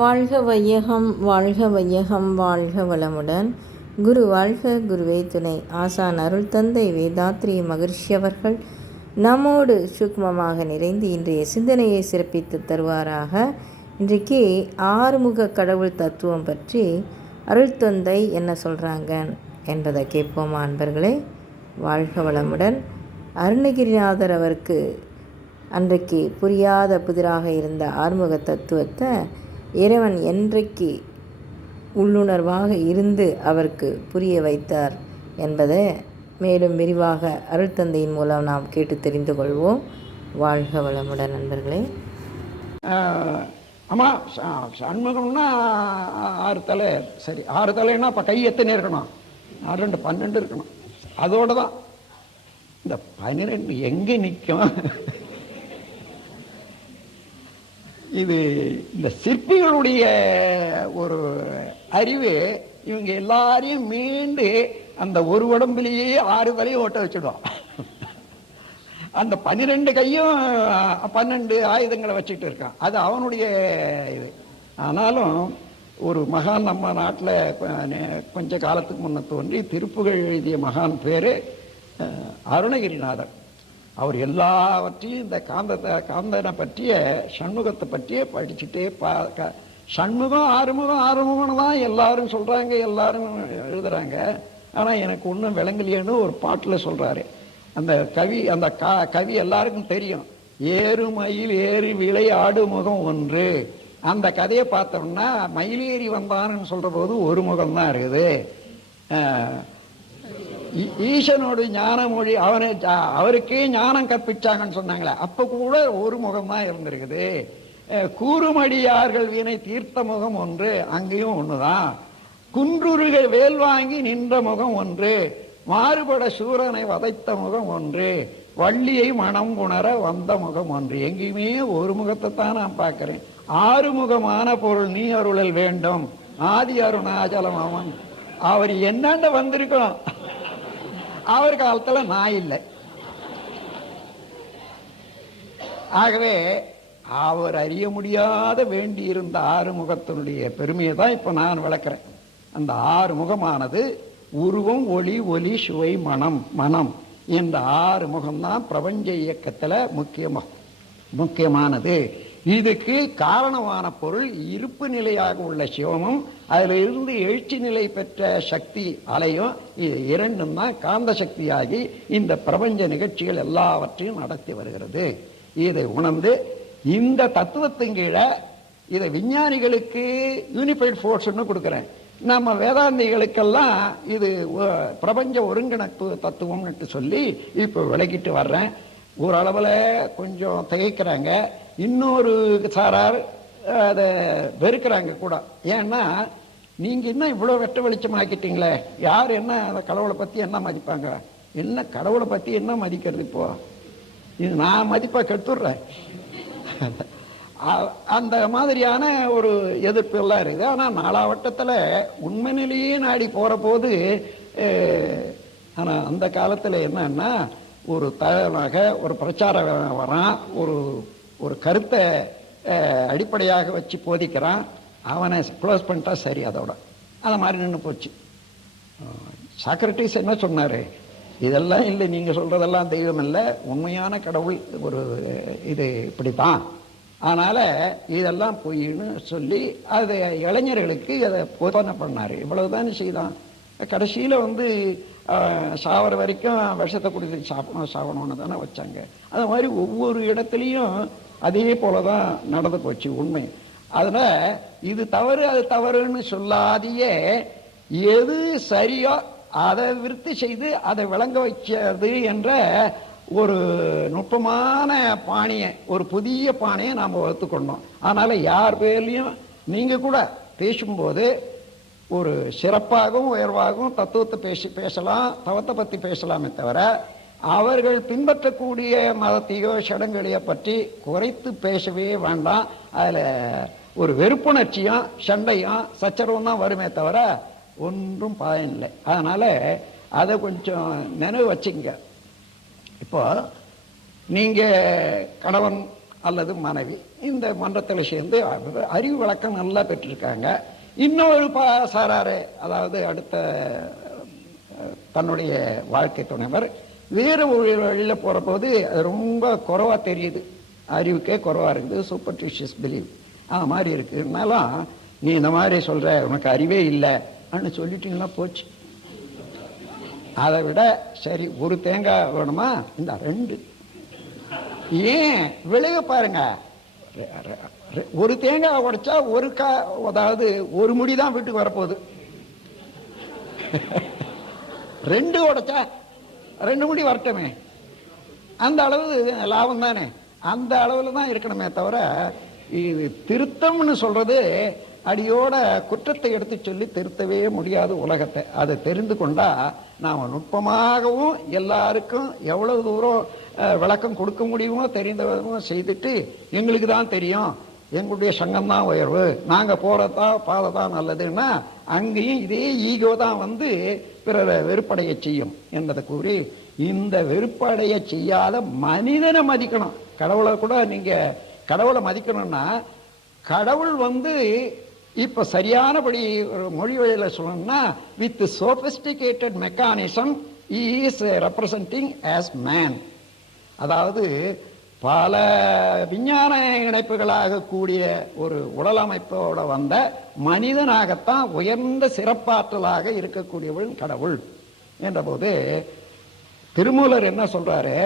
வாழ்க வையகம் வாழ்க வையகம் வாழ்க வளமுடன். குரு வாழ்க குருவே துணை. ஆசான் அருள் தந்தை வேதாத்ரி மகிழ்ச்சி அவர்கள் நம்மோடு சூக்மமாக நிறைந்து இன்றைய சிந்தனையை சிறப்பித்து தருவாராக. இன்றைக்கு ஆறுமுக கடவுள் தத்துவம் பற்றி அருள் தந்தை என்ன சொல்கிறாங்க என்பதை கேட்போமா அன்பர்களே? வாழ்க வளமுடன். அருணகிரிநாதர் அவருக்கு அன்றைக்கு புரியாத புதிராக இருந்த ஆறுமுக தத்துவத்தை இறைவன் என்றைக்கு உள்ளுணர்வாக இருந்து அவருக்கு புரிய வைத்தார் என்பதை மேலும் விரிவாக அருள் தந்தையின் மூலம் நாம் கேட்டு தெரிந்து கொள்வோம். வாழ்க வளமுடன் நண்பர்களே. ஆமாம், சண்முகம்னா 6 தலை. சரி, 6 தலைன்னா இப்போ கை எத்தனை இருக்கணும்? 2 12 இருக்கணும். அதோடு தான் இந்த 12 எங்கே நிற்கும்? இது இந்த சிற்பிகளுடைய ஒரு அறிவு. இவங்க எல்லாரையும் மீண்டு அந்த ஒரு உடம்புலேயே 6 தலையும் ஓட்ட வச்சுடும். அந்த 12 கையும் 12 ஆயுதங்களை வச்சுட்டு இருக்கான். அது அவனுடைய இது. ஆனாலும் ஒரு மகான் நம்ம நாட்டில் கொஞ்ச காலத்துக்கு முன்ன தோன்றி திருப்புகழ் எழுதிய மகான் பேர் அருணகிரிநாதர். அவர் எல்லாவற்றையும் இந்த காந்தனை பற்றிய சண்முகத்தை பற்றிய படிச்சுட்டே சண்முகம் ஆறுமுகம்னு தான் எல்லாரும் சொல்றாங்க, எல்லாரும் எழுதுறாங்க. ஆனா எனக்கு ஒன்றும் விளங்கலையேன்னு ஒரு பாட்டில் சொல்றாரு அந்த கவி. அந்த கவி எல்லாருக்கும் தெரியும். ஏறு மயில் ஏறி விளை ஆடு முகம் ஒன்று. அந்த கதையை பார்த்தோம்னா மயிலேறி வந்தான்னு சொல்ற போது ஒரு முகம் தான் இருக்குது. ஈசனோடு ஞான மொழி அவருக்கே ஞானம் கற்பிச்சாங்கன்னு சொன்னாங்களே, அப்ப கூட ஒரு முகம் தான் இருந்திருக்குது. கூறுமடியார்கள் வீணை தீர்த்த முகம் ஒன்று, அங்கேயும் ஒண்ணுதான். குன்றுருகள் வேல் வாங்கி நின்ற முகம் ஒன்று, மாறுபட சூரனை வதைத்த முகம் ஒன்று, வள்ளியை மனம் உணர வந்த முகம் ஒன்று. எங்கேயுமே ஒரு முகத்தை தான் நான் பார்க்கிறேன். 6 முகமான பொருள் நீ அருளல் வேண்டும். ஆதி அருணாச்சலம் அவன். அவர் என்னண்ட வந்திருக்கோம். அவர் காலத்துல நான் இல்லை. ஆகவே அவர் அறிய முடியாத வேண்டி இருந்த 6 முகத்தினுடைய பெருமையை தான் இப்ப நான் விளக்குறேன். அந்த 6 முகமானது உருவம், ஒளி, ஒலி, சுவை, மனம் என்ற 6 முகம்தான் பிரபஞ்ச இயக்கத்துல முக்கியமானது. இதுக்கு காரணமான பொருள் இருப்பு நிலையாக உள்ள சிவமும் அதில் இருந்து எழுச்சி நிலை பெற்ற சக்தி அலையும். இது 2ம் தான் காந்த சக்தியாகி இந்த பிரபஞ்ச நிகழ்ச்சிகள் எல்லாவற்றையும் நடத்தி வருகிறது. இதை உணர்ந்து இந்த தத்துவத்தின் கீழே இதை விஞ்ஞானிகளுக்கு யூனிஃபைட் ஃபோர்ஸ்ன்னு கொடுக்குறேன். நம்ம வேதாந்திகளுக்கெல்லாம் இது பிரபஞ்ச ஒருங்கிணைப்பு தத்துவம்னு சொல்லி இப்போ விளக்கிட்டு வர்றேன். ஓரளவில் கொஞ்சம் திகைக்கிறாங்க. இன்னொரு சாரார் அதை வெறுக்கிறாங்க கூட. ஏன்னா நீங்க என்ன இவ்வளவு வெட்ட வெளிச்சம் ஆக்கிட்டீங்களே, யார் என்ன அந்த கடவுளை பத்தி என்ன மதிப்பாங்க? என்ன கடவுளை பத்தி என்ன மதிக்கிறது? இப்போ இது நான் மதிப்பா கெடுத்துடுறேன். அந்த மாதிரியான ஒரு எதிர்ப்பு எல்லாம் இருக்குது. ஆனா நாலாவட்டத்துல உண்மை நிலையே நாடி போற போது ஆனா அந்த காலத்துல என்னன்னா ஒரு தகவலாக ஒரு பிரச்சாரம் வரான், ஒரு கருத்தை அடிப்படையாக வச்சு போதிக்கிறான், அவனை க்ளோஸ் பண்ணிட்டா சரி, அதோட அது மாதிரி நின்று போச்சு. சாக்ரட்டிஸ் என்ன சொன்னாரு? இதெல்லாம் இல்லை, நீங்க சொல்றதெல்லாம் தெய்வம் இல்லை, உண்மையான கடவுள் ஒரு இது இப்படித்தான், அதனால இதெல்லாம் பொய்ன்னு சொல்லி அது இளைஞர்களுக்கு அதை போதனை பண்ணாரு. இவ்வளவுதான் செய்தான். கடைசியில சாவர வரைக்கும் விஷத்தை குடித்து சாவணும்னு தானே வச்சாங்க. அது மாதிரி ஒவ்வொரு இடத்துலையும் அதே போலதான் நடந்து போச்சு உண்மை. அதனால இது தவறு அது தவறுன்னு சொல்லாதையே எது சரியோ அதை விருத்தி செய்து அதை விளங்க வைக்கிறது என்ற ஒரு நுட்பமான பாணியை, ஒரு புதிய பாணியை நாம் வகுத்துக்கொண்டோம். அதனால யார் பேர்லையும் நீங்க கூட பேசும்போது ஒரு சிறப்பாகவும் உயர்வாகவும் தத்துவத்தை பேசலாம், தவத்தை பத்தி பேசலாமே தவிர அவர்கள் பின்பற்றக்கூடிய மதத்தையோ சடங்குகளையோ பற்றி குறைத்து பேசவே வேண்டாம். அதுல ஒரு வெறுப்புணர்ச்சியும் சண்டையும் சச்சரவும் தான் வருமே தவிர ஒன்றும் பயனில்லை. அதனால அதை கொஞ்சம் நினைவு வச்சுங்க. இப்போ நீங்க கணவன் அல்லது மனைவி இந்த மன்றத்தில் சேர்ந்து அறிவு வழக்கம் நல்லா பெற்றிருக்காங்க. இன்னொரு சாராரு, அதாவது அடுத்த தன்னுடைய வாழ்க்கை துணைவர் வேறு ஒரு வழியில் போகிற போது அது ரொம்ப குறைவாக தெரியுது, அறிவுக்கே குறைவாக இருக்குது, சூப்பர்டிஷியஸ் பிலீவ் அது மாதிரி இருக்குனாலும் நீ இந்த மாதிரி சொல்கிற உனக்கு அறிவே இல்லை அப்படின்னு சொல்லிட்டீங்கன்னா போச்சு. அதை விட சரி ஒரு தேங்காய் வேணுமா, இந்த 2 ஏன் விளைவு பாருங்க, ஒரு தேங்காய் உடைச்சா அதாவது ஒரு முடி தான் வீட்டுக்கு வரப்போகுது. 2 உடைச்சா 2 முடி வரட்டுமே, அந்த அளவு லாபம் தானே, அந்த அளவில் தான் இருக்கணுமே தவிர இது திருத்தம்னு சொல்றது அடியோட குற்றத்தை எடுத்து சொல்லி திருத்தவே முடியாது உலகத்தை. அதை தெரிந்து கொண்டா நாம் நுட்பமாகவும் எல்லாருக்கும் எவ்வளவு தூரம் விளக்கம் கொடுக்க முடியுமோ தெரிந்ததும் செய்துட்டு எங்களுக்கு தான் தெரியும், எங்களுடைய சங்கம் தான் உயர்வு, நாங்கள் போறதான் பாதை தான் நல்லதுன்னா அங்கேயும் இதே ஈகோ தான் வந்து பிறரை வெறுப்படைய செய்யும் என்பதை கூறி, இந்த வெறுப்படைய செய்யாத மனிதனை மதிக்கணும். கடவுளை கூட நீங்க கடவுளை மதிக்கணும்னா கடவுள் வந்து இப்ப சரியானபடி ஒரு மொழி வழியில சொல்லணும்னா with sophisticated mechanism is representing as man. அதாவது பல விஞ்ஞான இணைப்புகளாக கூடிய ஒரு உடல் அமைப்போட வந்த மனிதனாகத்தான் உயர்ந்த சிறப்பாற்றலாக இருக்கக்கூடியவள் கடவுள் என்ற போது திருமூலர் என்ன சொல்றாரு,